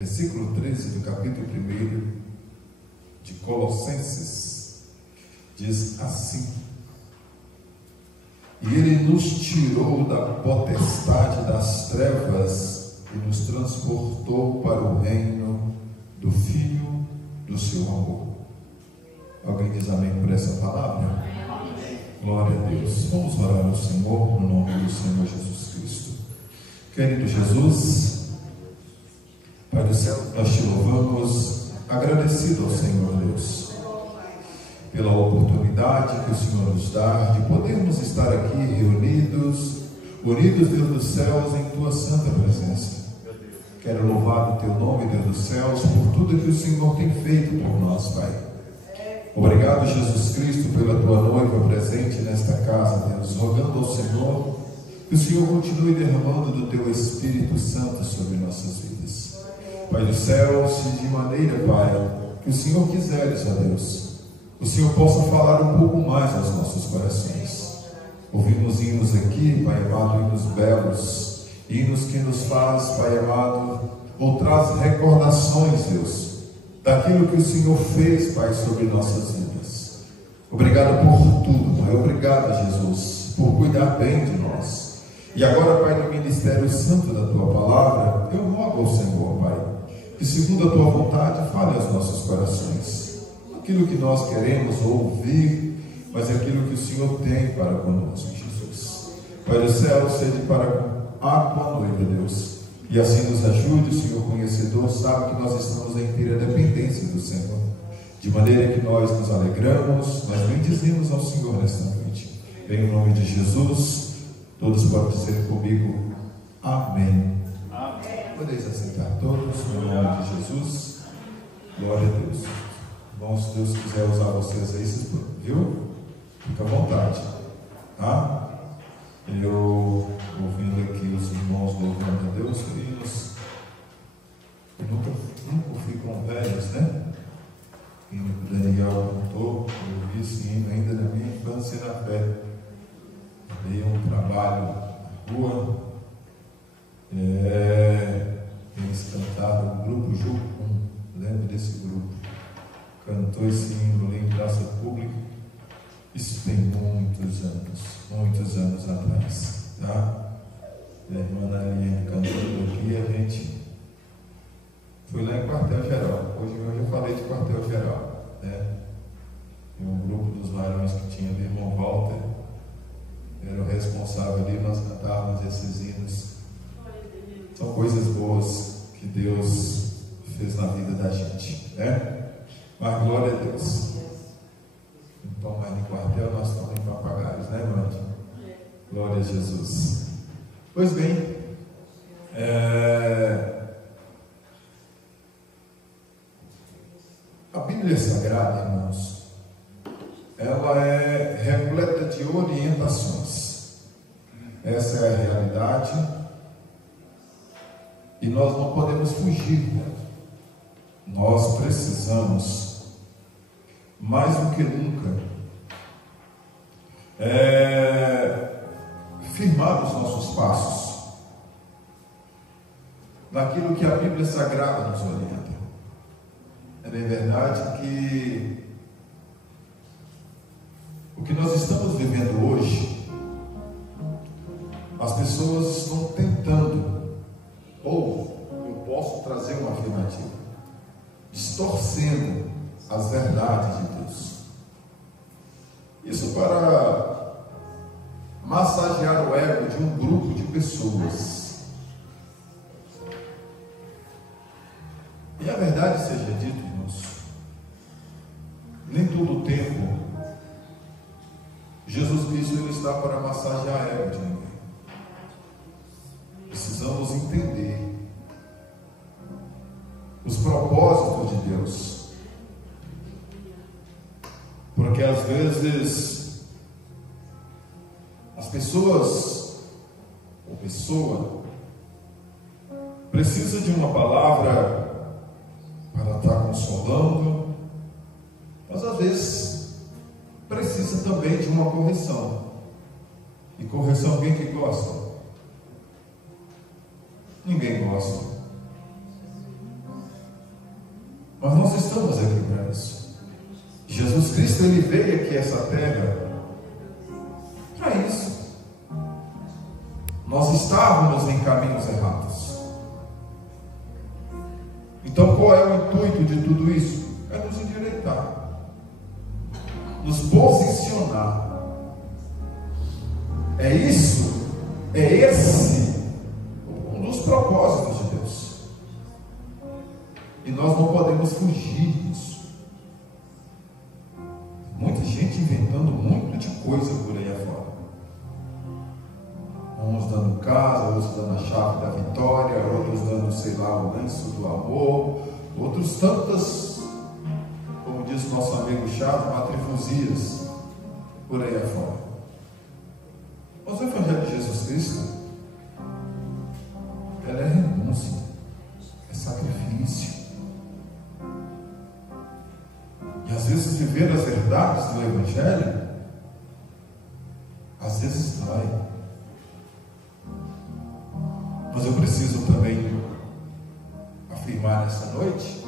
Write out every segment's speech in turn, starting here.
Versículo 13 do capítulo 1 de Colossenses diz assim: E Ele nos tirou da potestade das trevas e nos transportou para o reino do Filho do seu amor. Alguém diz amém por essa palavra? Amém. Glória a Deus. Vamos orar ao Senhor no nome do Senhor Jesus Cristo. Querido Jesus, Pai do céu, nós te louvamos, agradecido ao Senhor Deus, pela oportunidade que o Senhor nos dá de podermos estar aqui reunidos, unidos, Deus dos céus, em tua santa presença. Quero louvar o teu nome, Deus dos céus, por tudo que o Senhor tem feito por nós, Pai. Obrigado, Jesus Cristo, pela tua noiva presente nesta casa, Deus, rogando ao Senhor que o Senhor continue derramando do teu Espírito Santo sobre nossas vidas. Pai do céu, se de maneira, Pai, que o Senhor quiseres, ó Deus, o Senhor possa falar um pouco mais aos nossos corações. Ouvimos hinos aqui, Pai amado, hinos belos, hinos que nos faz, Pai amado, ou traz recordações, Deus, daquilo que o Senhor fez, Pai, sobre nossas vidas. Obrigado por tudo, Pai. Obrigado, Jesus, por cuidar bem de nós. E agora, Pai, no ministério santo da tua palavra, eu rogo ao Senhor, Pai, que segundo a tua vontade fale aos nossos corações, aquilo que nós queremos ouvir, mas aquilo que o Senhor tem para conosco, Jesus. Pai do céu, sede para a tua noiva, Deus, e assim nos ajude. O Senhor conhecedor sabe que nós estamos em inteira dependência do Senhor, de maneira que nós nos alegramos, nós bendizemos ao Senhor nesta noite. Em nome de Jesus, todos podem dizer comigo, amém. Podeis aceitar todos, no nome de Jesus. Glória a Deus. Irmãos, se Deus quiser usar vocês aí, vocês, viu? Fica à vontade, tá? Eu, ouvindo aqui os irmãos louvando a Deus, hinos que nunca ficam velhos, né? Hino que o Daniel cantou, eu vi esse hino ainda na minha infância e na fé. Dei um trabalho na rua. Eles cantaram o grupo Jucum, lembro desse grupo, cantou esse hino ali em praça pública. Isso tem muitos anos atrás, tá? E a irmã Nalinha cantando aqui, a gente foi lá em quartel-geral. Hoje eu já falei de quartel-geral, né? E um grupo dos varões que tinha ali, irmão Walter, era o responsável ali, nós cantávamos esses hinos. São coisas boas que Deus fez na vida da gente, né? Mas glória a Deus. Então, mais em quartel, nós estamos em papagaios, né, irmão? Glória a Jesus. Pois bem, a Bíblia Sagrada, irmãos, ela é repleta de orientações. Essa é a realidade. E nós não podemos fugir dela. Nós precisamos, mais do que nunca, firmar os nossos passos naquilo que a Bíblia Sagrada nos orienta. É bem verdade que o que nós estamos vivendo hoje, as pessoas estão tentando, ou eu posso trazer uma afirmativa, distorcendo as verdades de Deus. Isso para massagear o ego de um grupo de pessoas. E a verdade seja dita, irmãos, nem todo o tempo Jesus Cristo não está para massagear o ego de ninguém. Precisamos entender os propósitos de Deus, porque às vezes as pessoas ou pessoa precisa de uma palavra para estar consolando, mas às vezes precisa também de uma correção. E correção, quem que gosta? Ninguém gosta. Mas nós estamos aqui para isso. Jesus Cristo, Ele veio aqui a essa terra para isso. Nós estávamos em caminhos errados. Então qual é o intuito de tudo isso? É nos endireitar, nos posicionar. É isso, é esse um dos propósitos de Deus. E nós não podemos fugir disso. Muita gente inventando muito de coisa por aí afora. Uns dando casa, outros dando a chave da vitória, outros dando, sei lá, o lenço do amor, outros tantas, como diz o nosso amigo Chave, matrifusias por aí afora. Mas o Evangelho de Jesus Cristo, ela é renúncia, é sacrifício. E às vezes viver as verdades do Evangelho, às vezes dói. Mas eu preciso também afirmar nessa noite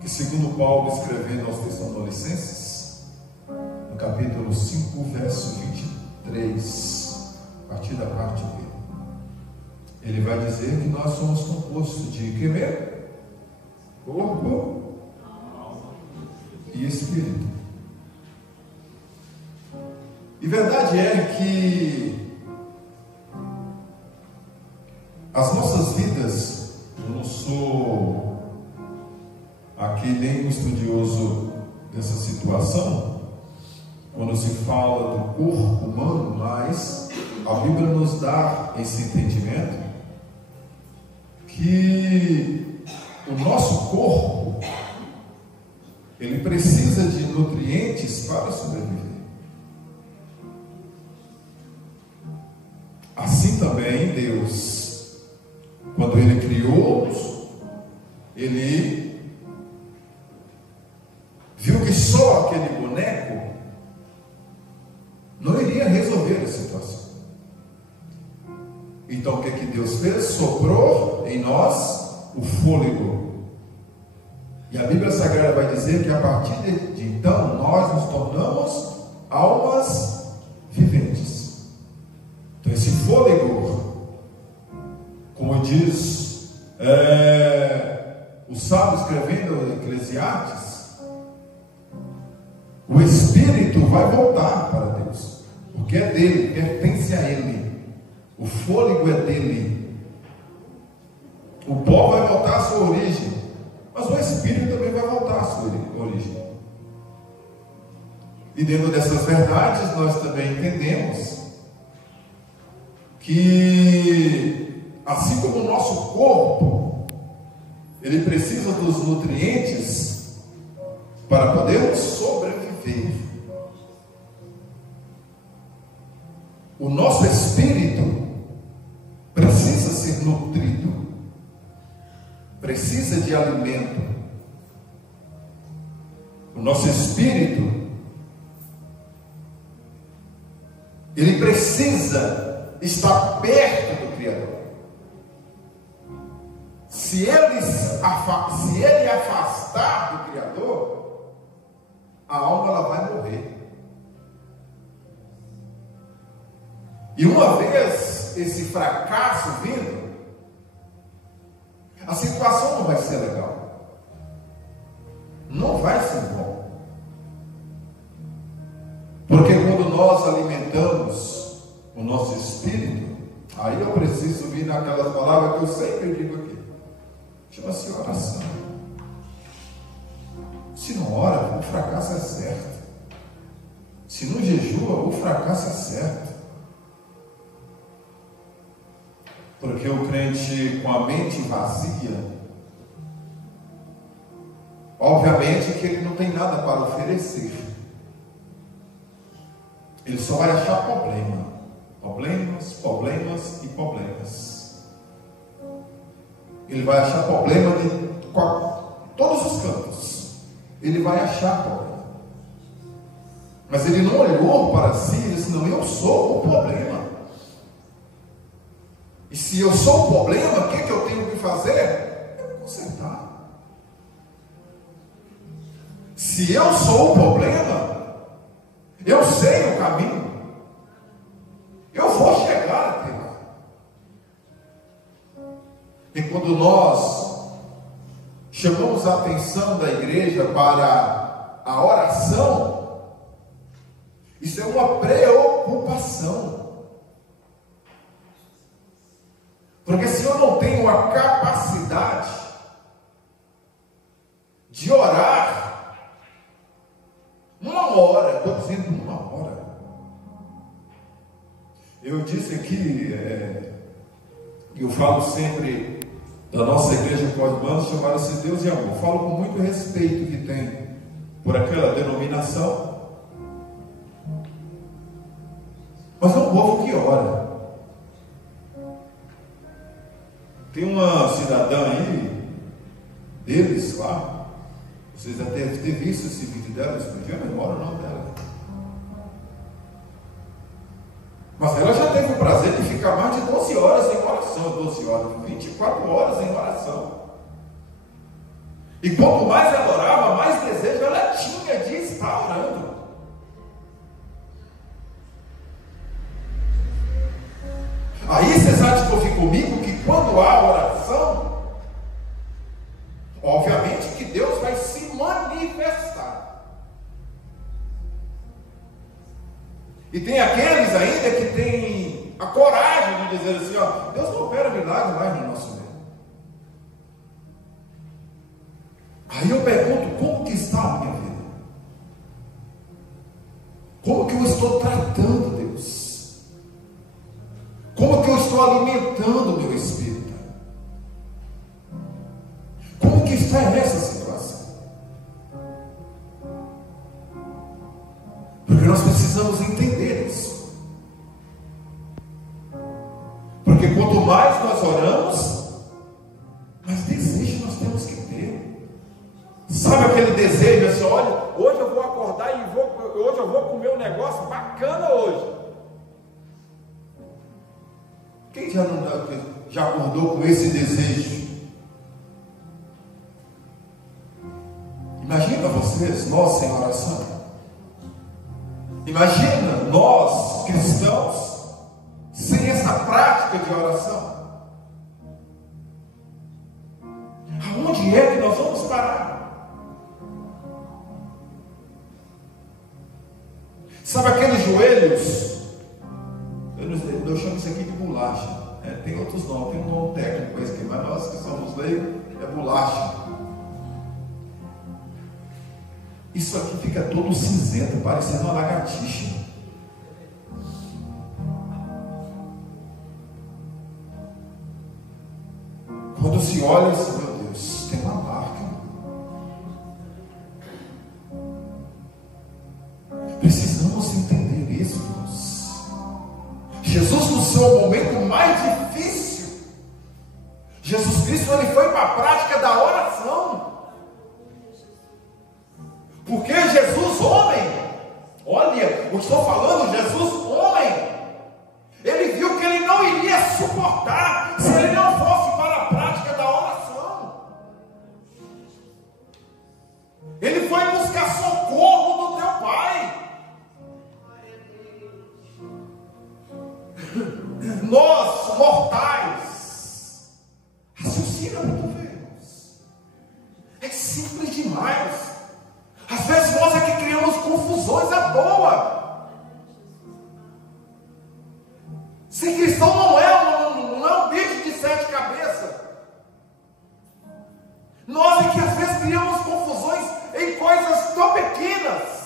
que, segundo Paulo escrevendo aos Tessalonicenses, no capítulo 5, verso 23, a partir da parte B, ele vai dizer que nós somos compostos de que mesmo? Corpo e espírito. E verdade é que as nossas vidas, eu não sou aqui nem um estudioso dessa situação, quando se fala do corpo humano, mas a Bíblia nos dá esse entendimento que o nosso corpo, ele precisa de nutrientes para sobreviver. Assim também Deus, quando Ele criou-nos, Ele viu que só aquele boneco não iria resolver a situação. Então o que Deus fez? Soprou em nós o fôlego. E a Bíblia Sagrada vai dizer que a partir de então nós nos tornamos almas viventes. Então esse fôlego, como diz o sábio escrevendo o Eclesiastes, o espírito vai voltar para Deus, porque é dele, pertence a ele. O fôlego é dele. O pó vai voltar à sua origem, mas o espírito também vai voltar à sua origem. E dentro dessas verdades nós também entendemos que, assim como o nosso corpo, ele precisa dos nutrientes para podermos sobreviver, o nosso espírito precisa ser nutrido, precisa de alimento. O nosso espírito, ele precisa estar perto do Criador. Se ele afastar do Criador, a alma ela vai morrer. E uma vez esse fracasso vindo, a situação não vai ser legal, não vai ser bom, porque quando nós alimentamos o nosso espírito, aí eu preciso vir naquelas palavras que eu sempre digo aqui, chama-se oração. Se não ora, o fracasso é certo. Se não jejua, o fracasso é certo. Porque o crente com a mente vazia, obviamente que ele não tem nada para oferecer. Ele só vai achar problema. Problemas, problemas e problemas. Ele vai achar problema de todos os cantos. Ele vai achar problema. Mas ele não olhou para si e disse: não, eu sou o problema. E se eu sou o problema, o que eu tenho que fazer? fazer é consertar. Se eu sou o problema, eu sei o caminho, eu vou chegar até lá. E quando nós chamamos a atenção da igreja para a oração, isso é uma preocupação. Porque se eu não tenho a capacidade de orar uma hora, estou dizendo uma hora. Eu disse aqui, eu falo sempre da nossa igreja Cosmos, chamada-se Deus e Amor. Falo com muito respeito que tem por aquela denominação. Mas é um povo que ora. Tem uma cidadã aí, deles lá, vocês já devem ter visto esse vídeo dela, esse vídeo, eu não moro o nome dela. Mas ela já teve o prazer de ficar mais de 12 horas em oração, 12 horas, 24 horas em oração. E quanto mais ela orava, mais desejo ela tinha de estar orando. Aí você sabe discutir comigo que quando há oração, obviamente que Deus vai se manifestar. E tem aqueles ainda que têm a coragem de dizer assim, ó, Deus não opera milagre mais no nosso meio. Aí eu pergunto, como que está a minha vida? Como que eu estou tratando Deus? Como que eu estou alimentando o meu espírito? Como que está nessa situação? Porque nós precisamos entender isso. Porque quanto mais nós oramos, mais desejo nós temos que ter. Sabe aquele desejo assim, olha, hoje eu vou acordar e hoje eu vou comer um negócio bacana hoje. Quem já acordou com esse desejo? Imagina vocês, nós sem oração. Imagina nós, cristãos, sem essa prática de oração. Aonde é que nós vamos parar? Sabe aqueles joelhos? Eu chamo isso aqui de bolacha. Tem outros nomes, tem um nome técnico para isso aqui, mas nós que somos leigos, é bolacha. Isso aqui fica todo cinzento, parecendo uma lagartixa. Quando se olha assim, meu Deus, tem uma marca. Precisamos entender isso, irmãos. Jesus, no seu momento mais difícil, Jesus Cristo, ele foi para a prática da oração. Porque Jesus, homem, olha, eu estou falando, Jesus, homem, ele viu que ele não iria suportar se ele não fosse para a prática da oração. Ele foi buscar socorro do teu Pai. Nós, mortais, raciocina para tu ver, irmãos. É simples demais. Às vezes nós é que criamos confusões à toa. Ser cristão não é um bicho de 7 cabeças. Nós é que às vezes criamos confusões em coisas tão pequenas.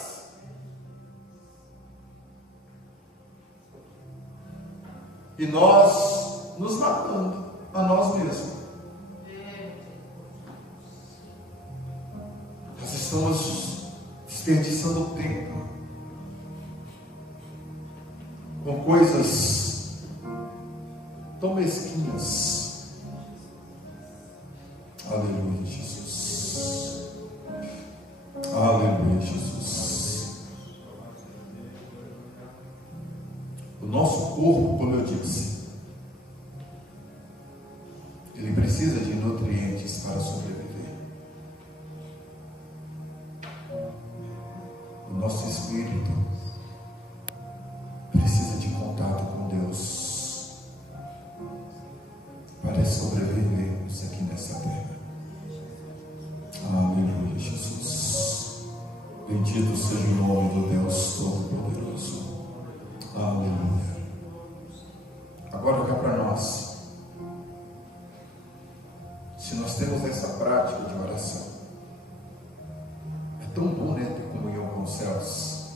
E nós nos matando a nós mesmos. Nós estamos desperdiçando tempo com coisas tão mesquinhas. Aleluia, Jesus. Aleluia, Jesus. O nosso corpo, como eu disse, ele precisa de para sobreviver. O nosso espírito precisa de contato com Deus para sobrevivermos aqui nessa terra. Aleluia, Jesus. Bendito seja o nome do Deus Todo-Poderoso. Aleluia. Agora cá para nós. Se nós temos essa prática de oração, é tão bom, né, ter comunhão com os céus.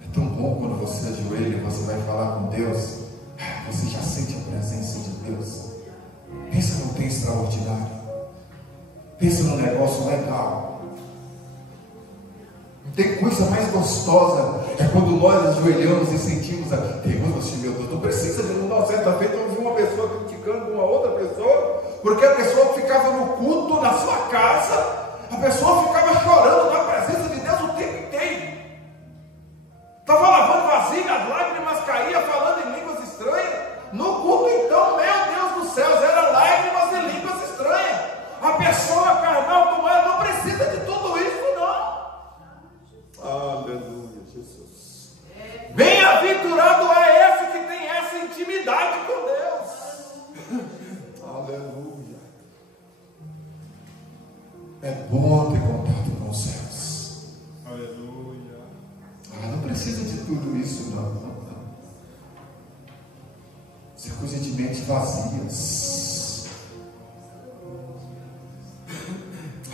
É tão bom quando você ajoelha e você vai falar com Deus, você já sente a presença de Deus. Pensa num tem extraordinário. Pensa num negócio legal. Não tem coisa mais gostosa. É quando nós ajoelhamos e sentimos Deus, meu Deus, não precisa de não. Certa feita eu vi uma pessoa criticando uma outra pessoa, porque a pessoa ficava no culto na sua casa, a pessoa ficava chorando na presença de Deus o tempo inteiro. Estava lavando vasilha, as lágrimas caíam, falando em línguas estranhas. No culto então, meu Deus dos céus, era lágrimas e línguas estranhas. A pessoa carnal como ela não precisa de tudo isso, não. Aleluia, Jesus. Bem-aventurado é esse que tem essa intimidade com Deus. Aleluia. É bom ter contato com os céus. Aleluia. Não precisa de tudo isso, não. Isso é coisa de mentes vazias.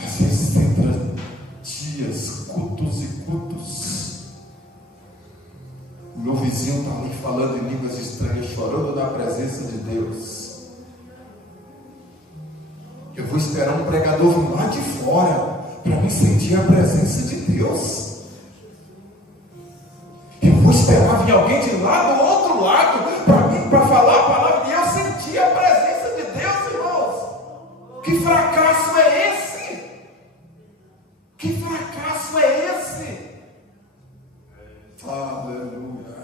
Às vezes entra dias, cultos e cultos. O meu vizinho está ali falando em línguas estranhas, chorando na presença de Deus. Eu vou esperar um pregador vir lá de fora para me sentir a presença de Deus. Eu vou esperar vir alguém de lá do outro lado para falar a palavra e eu sentir a presença de Deus, irmãos. Que fracasso é esse? Que fracasso é esse? Aleluia.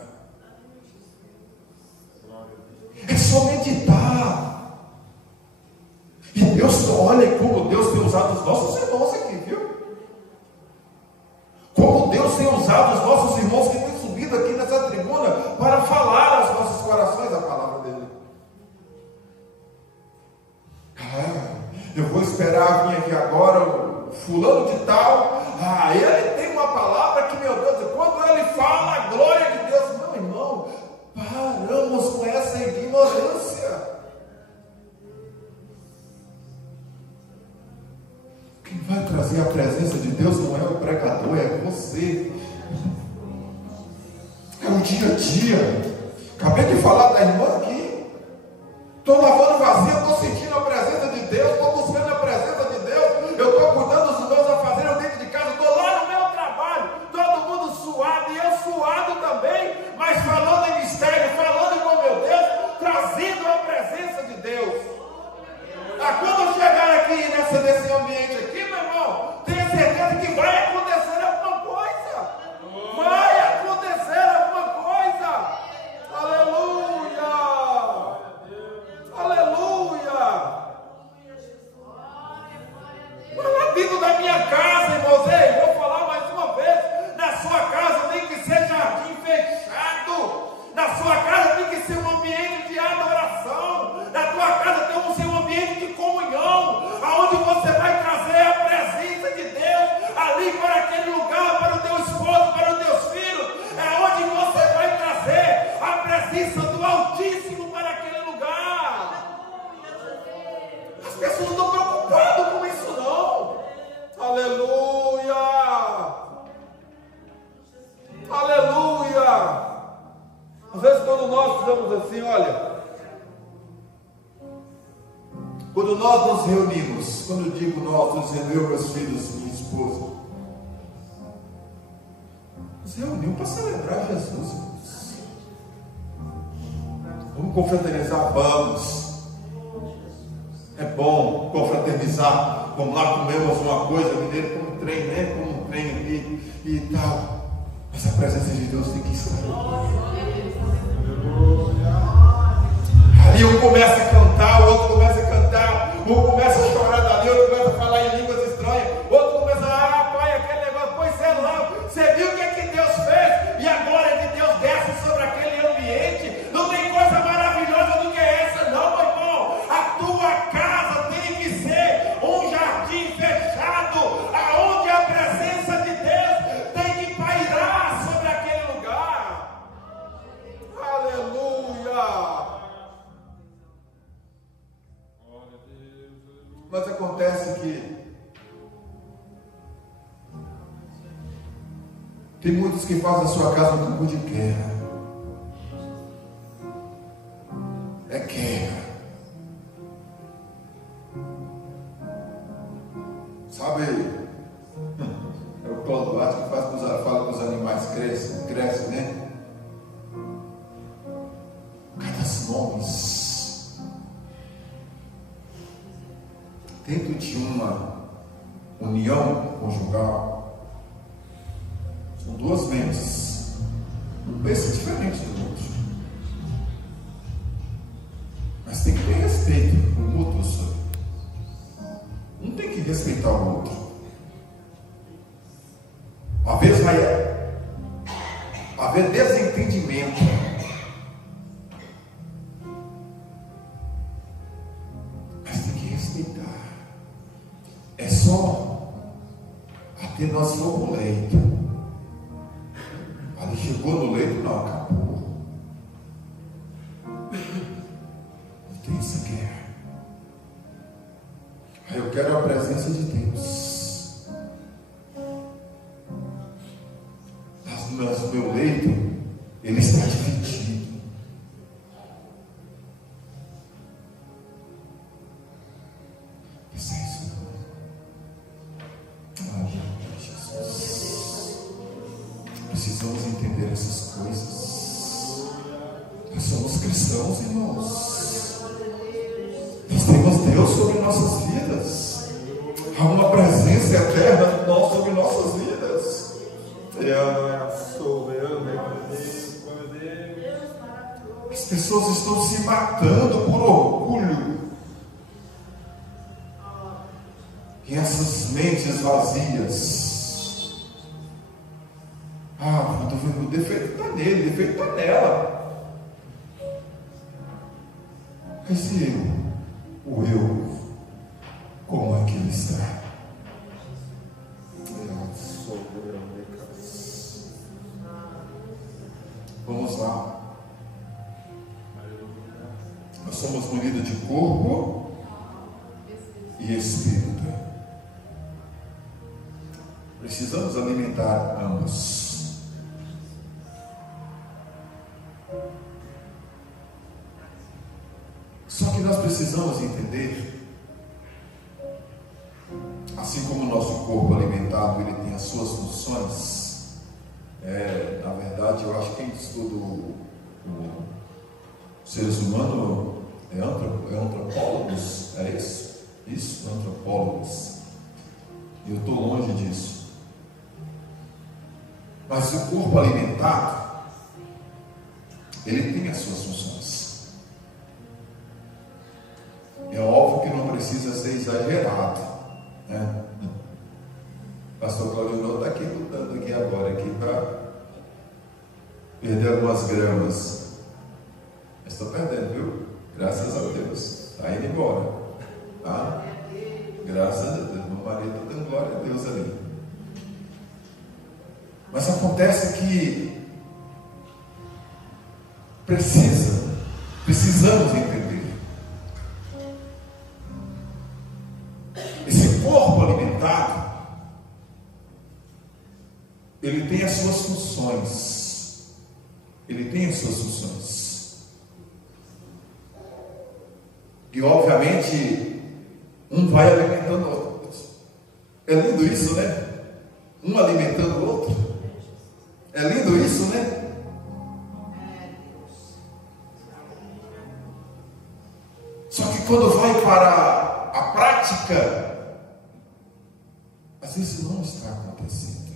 É só meditar. E Deus, olha como Deus tem usado os nossos irmãos aqui, viu? Como Deus tem usado os nossos irmãos que têm subido aqui nessa tribuna para falar aos nossos corações a palavra dele. Eu vou esperar vir aqui agora o fulano de tal. Ele tem uma palavra que, meu Deus, quando ele fala a glória de Deus, meu irmão, paramos com essa ignorância. Quem vai trazer a presença de Deus não é o pregador, é você. É o dia a dia. Acabei de falar da irmã aqui. Estou lavando vazio, estou sentindo a presença de Deus, estou buscando a presença de Deus, eu estou cuidando dos meus afazeres dentro de casa, estou lá no meu trabalho, todo mundo suado, e eu suado também, mas falando em mistério, falando com meu Deus, trazendo a presença de Deus. Quando eu chegar aqui nesse ambiente aqui, meu irmão, tenha certeza que vai acontecer alguma coisa. Vai acontecer alguma coisa. Aleluia. Aleluia. Mas lá dentro da minha casa, irmãos, vou falar mais uma vez, na sua casa tem que ser jardim fechado. Na sua casa tem que ser um ambiente de adoração. Na tua casa tem que ser um ambiente de comunhão, aonde você vai trazer a presença de Deus ali para aquele lugar, para o teu esposo, para os teus filhos. É onde você vai trazer a presença do Altíssimo para aquele lugar. As pessoas não estão preocupadas com isso, não. Aleluia. Aleluia. Às vezes quando nós dizemos assim, olha, quando nós nos reunimos, quando eu digo nós, nos reunimos, meus filhos, minha esposa, nos reunimos para celebrar Jesus, irmãos. Vamos confraternizar, vamos. É bom confraternizar. Vamos lá, comemos uma coisa, mineiro como trem, né? Como um trem aqui e tal. Mas a presença de Deus tem que estar. Aí um começa a cantar, o outro começa a cantar, um começa a chorar. Mas acontece que tem muitos que fazem a sua casa um campo de guerra. É guerra. Sabe, é o Clodoaldo que fala que os animais crescem, né? Cada nomes. Dentro de uma união conjugal, são duas mentes. Um pensa diferente do outro. Mas tem que ter respeito no mútuo, senhor. Um tem que respeitar o outro. Às vezes vai haver desentendimento. Mas tem que respeitar. É só até nós fomos no leito. Ali chegou no leito, não, acabou. Não tem essa guerra. Aí eu quero a presença de Deus. Mas o meu leito, ele está dividido. Isso é isso. Jesus. Precisamos entender essas coisas. Nós somos cristãos, irmãos. Nós temos Deus sobre nossas vidas. Há uma presença eterna sobre nossas vidas. As pessoas estão se matando por orgulho. E essas mentes vazias. O defeito está nele, o defeito está nela. Mas e o eu, como é que ele está? Vamos lá. Nós somos munidos de corpo e espírito. Precisamos alimentar ambos. Só que nós precisamos entender, assim como o nosso corpo alimentado, ele tem as suas funções. Na verdade, eu acho que quem estuda os seres humanos é antropólogos, é isso? Isso, antropólogos. Eu estou longe disso. Mas o corpo alimentado, ele tem as suas funções. É óbvio que não precisa ser exagerado, né? Pastor Claudio está aqui lutando aqui agora para perder algumas gramas. Mas estou perdendo, viu? Graças a Deus. Está indo embora. Tá? Graças a Deus. Meu marido está dando glória a Deus ali. Mas acontece que precisamos entender. Esse corpo alimentado, ele tem as suas funções. Ele tem as suas funções. E obviamente um vai alimentando o outro. É lindo isso, né? Um alimentando o outro. É lindo isso, né? Só que quando vai para a prática, às vezes não está acontecendo.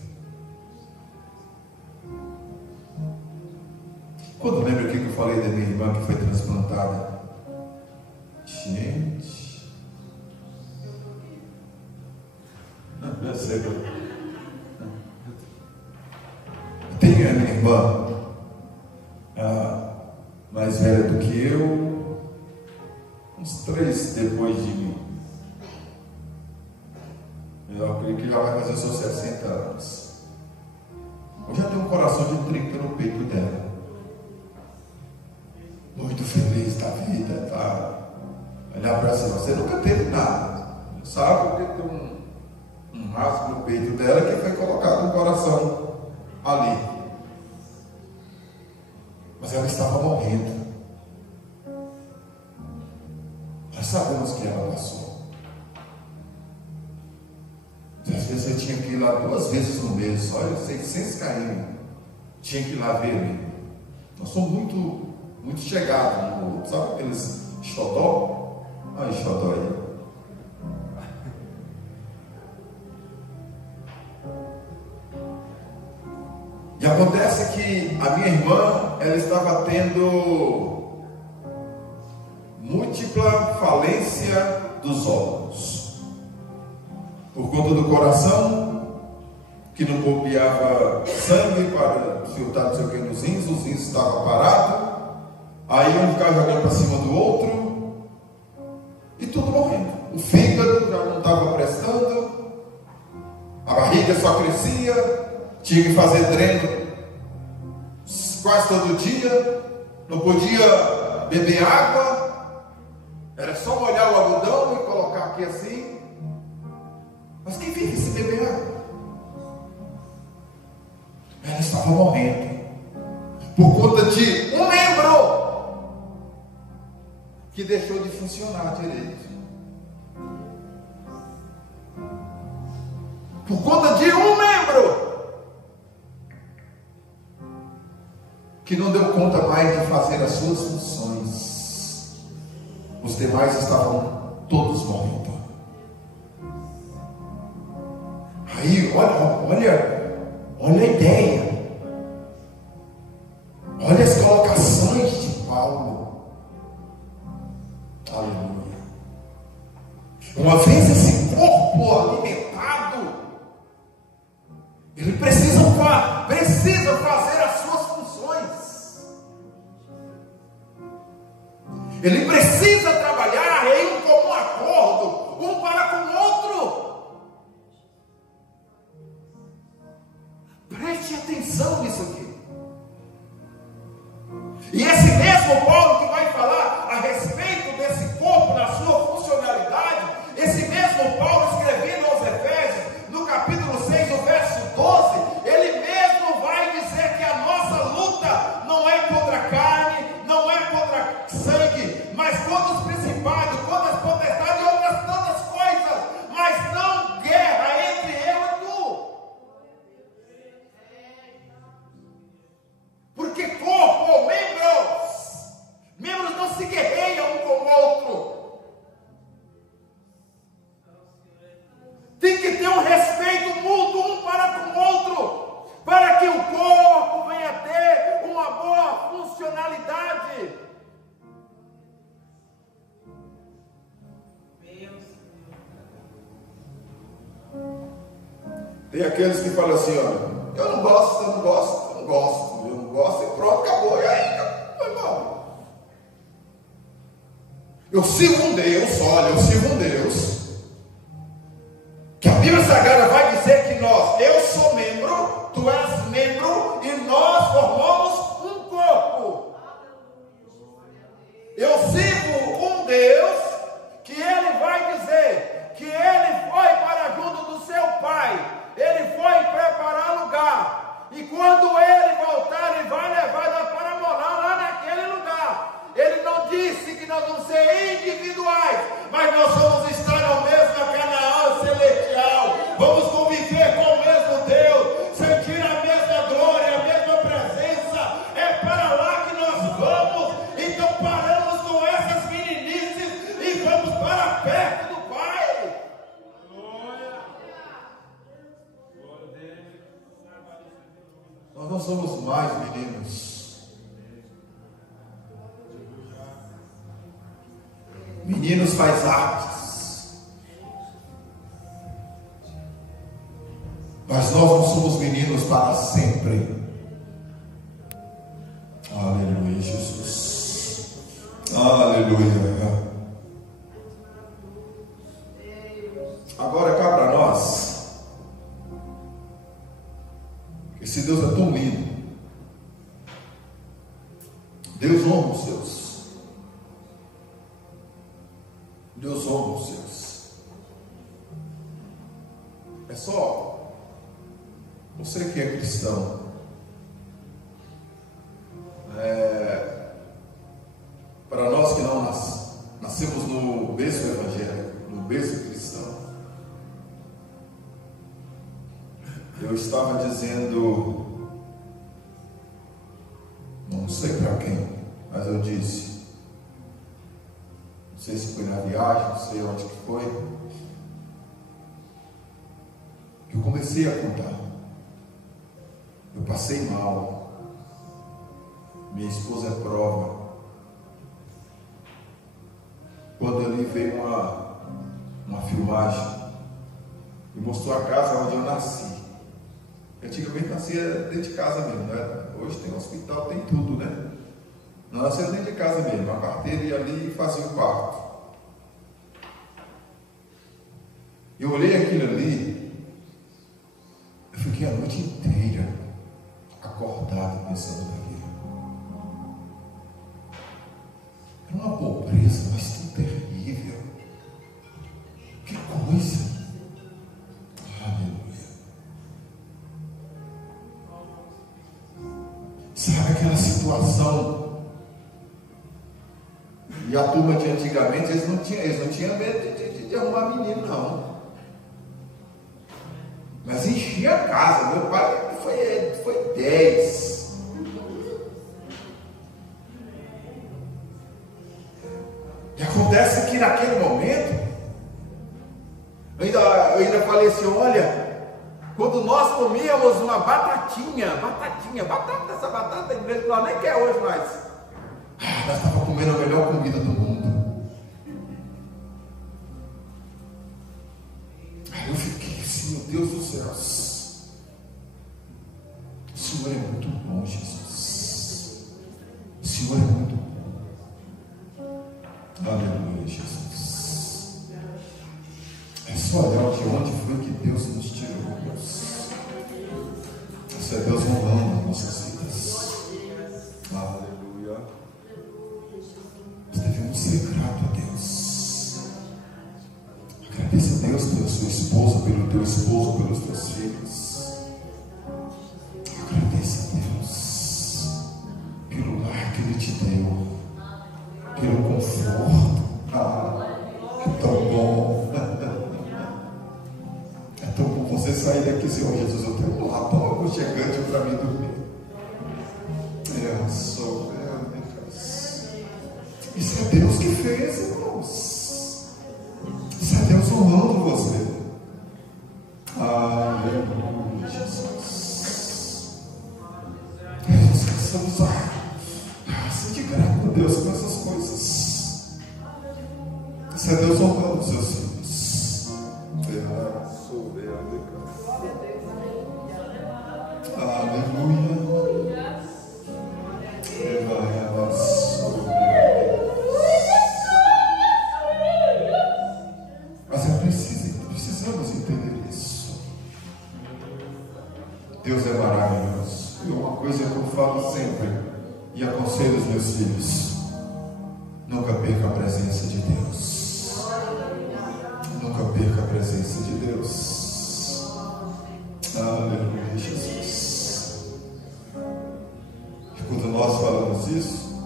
Quando lembra o que eu falei da minha irmã que foi transplantada? Gente, tenho a minha irmã, mais velha do que eu, uns 3 depois de mim. Eu acredito que já vai fazer seus 60 anos. Eu já tenho um coração de 30 no peito dela. Muito feliz da vida, tá? Olhar para cima, você nunca teve nada. sabe, porque tem um rasgo no peito dela que foi colocado um coração ali. Mas ela estava morrendo. Nós sabemos que ela passou. Às vezes eu tinha que ir lá 2 vezes no mês, olha, 600 km. Tinha que ir lá ver ele. Nós somos muito chegados no outro, sabe aqueles xodó? Ai, xodó aí. E acontece que a minha irmã, ela estava tendo múltipla falência dos órgãos, por conta do coração, que não bombeava sangue para filtrar não sei o que nos rins, os rins estavam parados, aí um ficava jogando para cima do outro, e tudo morrendo. O fígado já não estava prestando, a barriga só crescia, tinha que fazer treino quase todo dia, não podia beber água, era só molhar o algodão e colocar aqui assim. Mas quem vive se beber água? Ela estava morrendo por conta de um membro que deixou de funcionar direito. Por conta de um membro que não deu conta mais de fazer as suas funções. Os demais estavam todos morrendo. Aí, olha a ideia. Olha as colocações de Paulo. Aleluia. Uma vez esse corpo alimentado, ele precisa fazer as suas funções. Ele precisa trabalhar em um comum acordo, um para com o outro. Preste atenção nisso aqui. E esse mesmo Paulo que vai falar a respeito desse corpo na sua funcionalidade, esse mesmo Paulo escrevendo aos Efésios, no capítulo 6, o verso 12, ele mesmo vai dizer que a nossa luta não é contra a carne, não é contra sangue, mas contra os principados, contra as potestades e outras tantas coisas, mas não guerra entre eu e tu. Porque corpo ou membros não se guerreiam um com o outro. Tem que ter um respeito mútuo um para com o outro, para que o corpo venha ter uma boa funcionalidade. Tem aqueles que falam assim, olha, eu não gosto e pronto, acabou, e aí, foi mal. Eu sirvo um Deus, que a Bíblia Sagrada vai dizer que eu sou membro, tu és membro, e nós formamos um corpo. Eu sirvo um Deus, que Ele vai dizer, que Ele foi para junto do seu Pai, Ele foi preparar lugar, e quando Ele voltar, Ele vai levar nós para morar lá naquele lugar. Ele não disse que nós vamos ser individuais, mas nós vamos estar ao mesmo Canaã celestial, vamos conviver com o mesmo Deus, sentir a mesma glória, a mesma presença. É para lá que nós vamos. Então paramos com essas meninices e vamos para perto do Pai. Nós não somos mais meninos. Meninos faz artes, mas nós não somos meninos para sempre. Aleluia, Jesus. Aleluia. Agora cá para nós, esse Deus é tão lindo. Deus honra os seus. Deus honra os seus. só você que é cristão. Para nós que não nascemos no berço evangélico, no berço cristão, eu estava dizendo, não sei para quem, mas eu disse, não sei se foi na viagem, não sei onde que foi, que eu comecei a contar. Eu passei mal, minha esposa é prova. Quando ali veio uma filmagem e mostrou a casa onde eu nasci. Antigamente nascia dentro de casa mesmo, né? Hoje tem hospital, tem tudo, né? Não nascia dentro de casa mesmo, a parteira ia ali e fazia o quarto. Eu olhei aquilo ali, eu fiquei a noite inteira acordado pensando naquilo. Era uma pobreza, mas tão terrível. Que coisa! Aleluia! Sabe aquela situação? E a turma de antigamente, eles não tinham medo de arrumar menino, não. Mas enchia a casa. Meu pai foi 10. E acontece que naquele momento, eu ainda falei assim, olha, quando nós comíamos uma batata, essa batata que nós nem quer hoje mais. Nós estávamos comendo a melhor comida do mundo. Aí eu fiquei assim, meu Deus do céu, o Senhor é muito bom, Jesus. O Senhor é muito bom. Aleluia, Jesus. É só olhar de onde foi que Deus nos tirou, Deus. Isso é Deus honrando as nossas vidas. Aleluia. Nós devemos ser gratos a Deus. Agradeça a Deus pela sua esposa, pelo teu esposo, pelos teus filhos. Agradeça a Deus pelo lar que Ele te deu, pelo conforto. É tão bom. É tão bom você sair daqui e dizer, oh Jesus, eu tenho um lar tão aconchegante para mim dormir. Eu sou Deus. Isso é Deus que fez, irmãos. Isso é Deus honrando você. Aleluia, Jesus. Nós precisamos ser de grato a Deus com essas coisas. Isso é Deus honrando os seus filhos. Aleluia. Mas precisamos entender isso. Deus é maravilhoso. E uma coisa que eu falo sempre e aconselho os meus filhos: nunca perca a presença de Deus. Nunca perca a presença de Deus. Aleluia, Jesus. E quando nós falamos isso,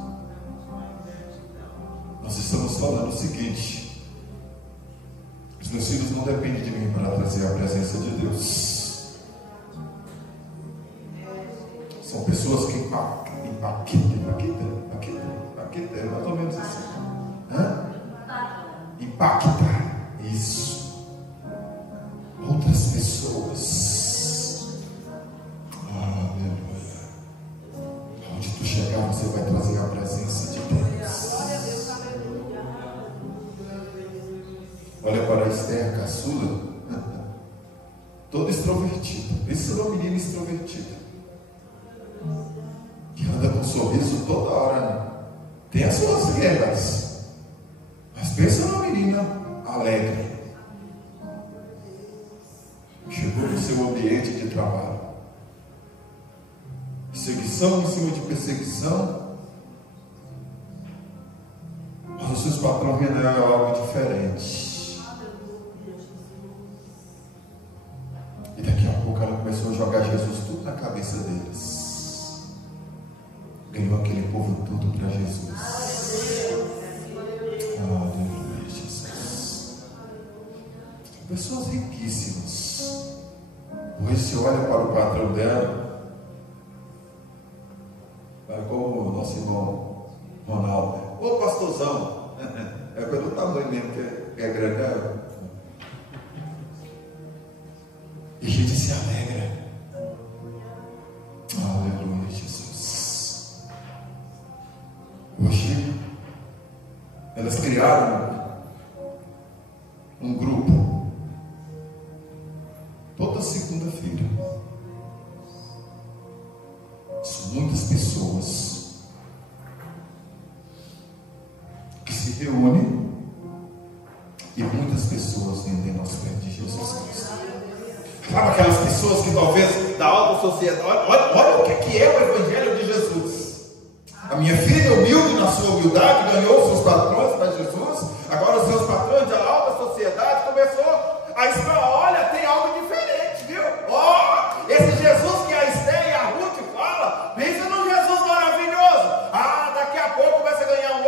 nós estamos falando o seguinte: os meus filhos não dependem de mim para trazer a presença de Deus. São pessoas que impactam, é mais ou menos assim. Impacta isso. Outras pessoas. Aleluia. Onde tu chegar, você vai trazer a presença de Deus. Olha para a Esther, caçula, toda extrovertida. Isso é uma menina extrovertida, que anda com um sorriso toda hora, né? Tem as suas guerras, mas pensa numa menina alegre. Chegou no seu ambiente de trabalho, perseguição em cima de perseguição, mas os seus patrões vendo algo diferente. cabeça deles. Ganhou aquele povo todo para Jesus. Aleluia, Jesus. Pessoas riquíssimas. Hoje você olha para o patrão dela, vai como o nosso irmão Ronaldo. Ô pastorzão, é pelo tamanho mesmo que é grande. E a gente se alegra. Aleluia, Jesus. Hoje elas criaram um grupo toda segunda-feira. São muitas pessoas que se reúnem e muitas pessoas vendem aos pés de Jesus Cristo. Sabe aquelas pessoas que talvez da alta sociedade, olha o que é o Evangelho de Jesus. A minha filha humilde na sua humildade ganhou seus patrões para Jesus. Agora os seus patrões da alta sociedade começou a esperar. Olha, tem algo diferente, viu? Esse Jesus que a Esther e a Ruth fala, pensa num Jesus maravilhoso. Daqui a pouco vai ganhar um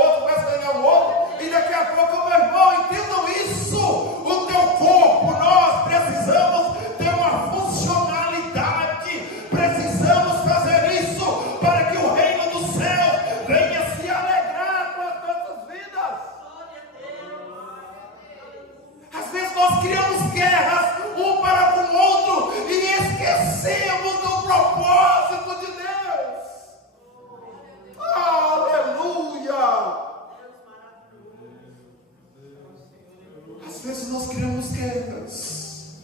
outro, e daqui a pouco, meu irmão, entendam isso. O teu corpo, nós precisamos ter uma funcionalidade, precisamos fazer isso para que o reino do céu venha se alegrar com as nossas vidas. Às vezes nós criamos guerras um para com o outro e esquecemos do propósito de Deus. Aleluia! Às vezes nós criamos guerras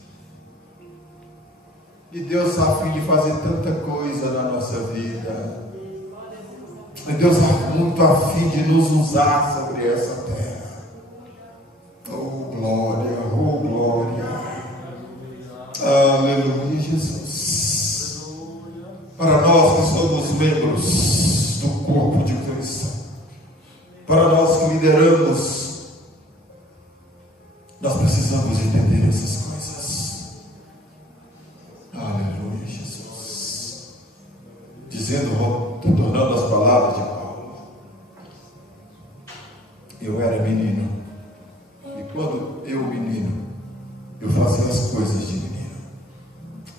e Deus está a fim de fazer tanta coisa na nossa vida. E Deus está muito a fim de nos usar sobre essa terra. Oh glória, oh glória. Aleluia, Jesus. Para nós que somos membros do corpo de Cristo, para nós que lideramos, nós precisamos entender essas coisas. Aleluia, Jesus. Dizendo, tornando as palavras de Paulo, eu era menino, e quando eu menino, eu fazia as coisas de menino,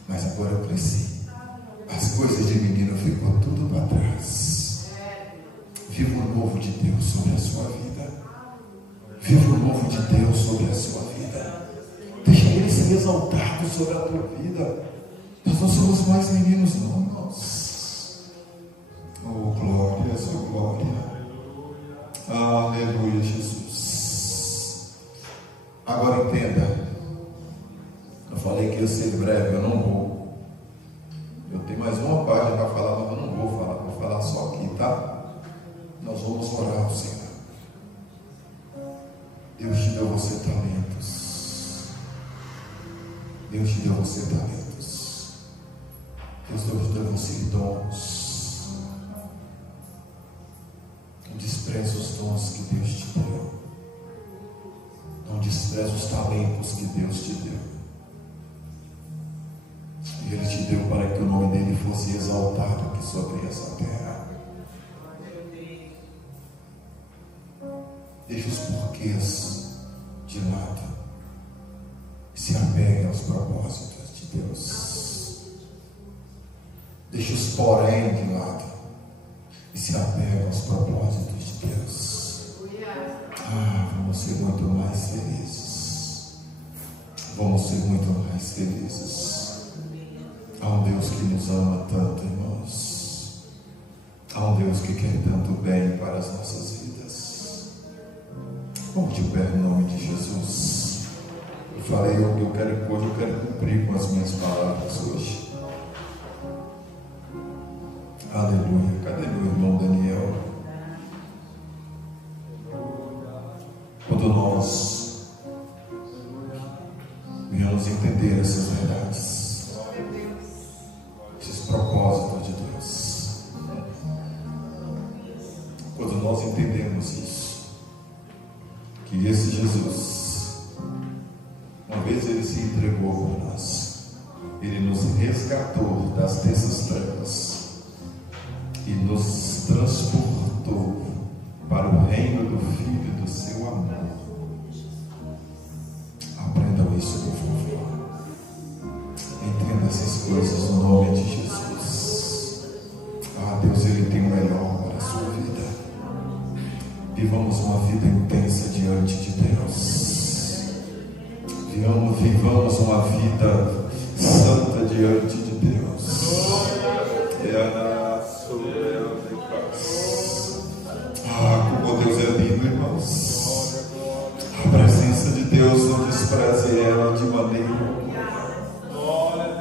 mas agora eu cresci, as coisas de menino ficou tudo para trás. Viva o novo de Deus sobre a sua vida. Viva o novo de Deus sobre a sua vida. Deixa Ele ser exaltado sobre a tua vida. Nós não somos mais meninos, não, nós. Oh glórias, oh glória. Aleluia, Jesus. Agora entenda. Eu falei que ia ser breve, eu não vou. Eu tenho mais uma página para falar, mas eu não vou falar. Vou falar só aqui, tá? Nós vamos orar ao Senhor. Deus te deu você talentos. Deus te deu você talentos. Deus te deu você dons. Não despreze os dons que Deus te deu. Não despreze os talentos que Deus te deu. E Ele te deu para que o nome dele fosse exaltado aqui sobre essa terra. Deixe os porquês de lado e se apegue aos propósitos de Deus. Deixe os porém de lado e se apegue aos propósitos de Deus. Vamos ser muito mais felizes. Vamos ser muito mais felizes. Há um Deus que nos ama tanto, irmãos. Há um Deus que quer tanto bem para as nossas vidas. Vamos de pé em nome de Jesus. Eu falei, hoje eu quero cumprir com as minhas palavras hoje. Aleluia. Cadê meu irmão Daniel? Quando nós venhamos entender essas verdades, esses propósitos de Deus, quando nós entendemos isso, que esse Jesus, uma vez ele se entregou por nós, Ele nos resgatou das dessas trevas e nos transportou para o reino do Filho e do seu amor. Aprendam isso, por favor. Entenda essas coisas no nome de Jesus. Deus, Ele tem o melhor para a sua vida. Vivamos uma vida intensa diante de Deus. Vivamos uma vida santa diante de Deus. Como Deus é lindo, irmãos. A presença de Deus, não despreze ela de maneira alguma.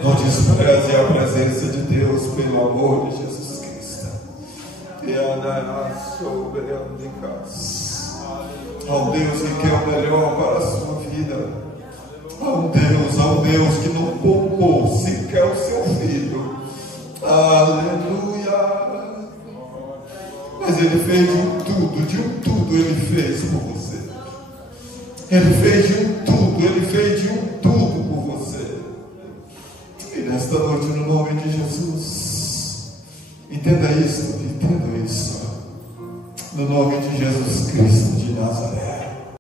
Não despreze a presença de Deus, pelo amor de Jesus Cristo. Ao Deus que quer o melhor para a sua vida. Ao Deus que não poupou sequer o seu filho. Aleluia. Mas Ele fez de um tudo Ele fez por você. Ele fez de um tudo por você. E nesta noite, no nome de Jesus, entenda isso. No nome de Jesus Cristo de Nazaré.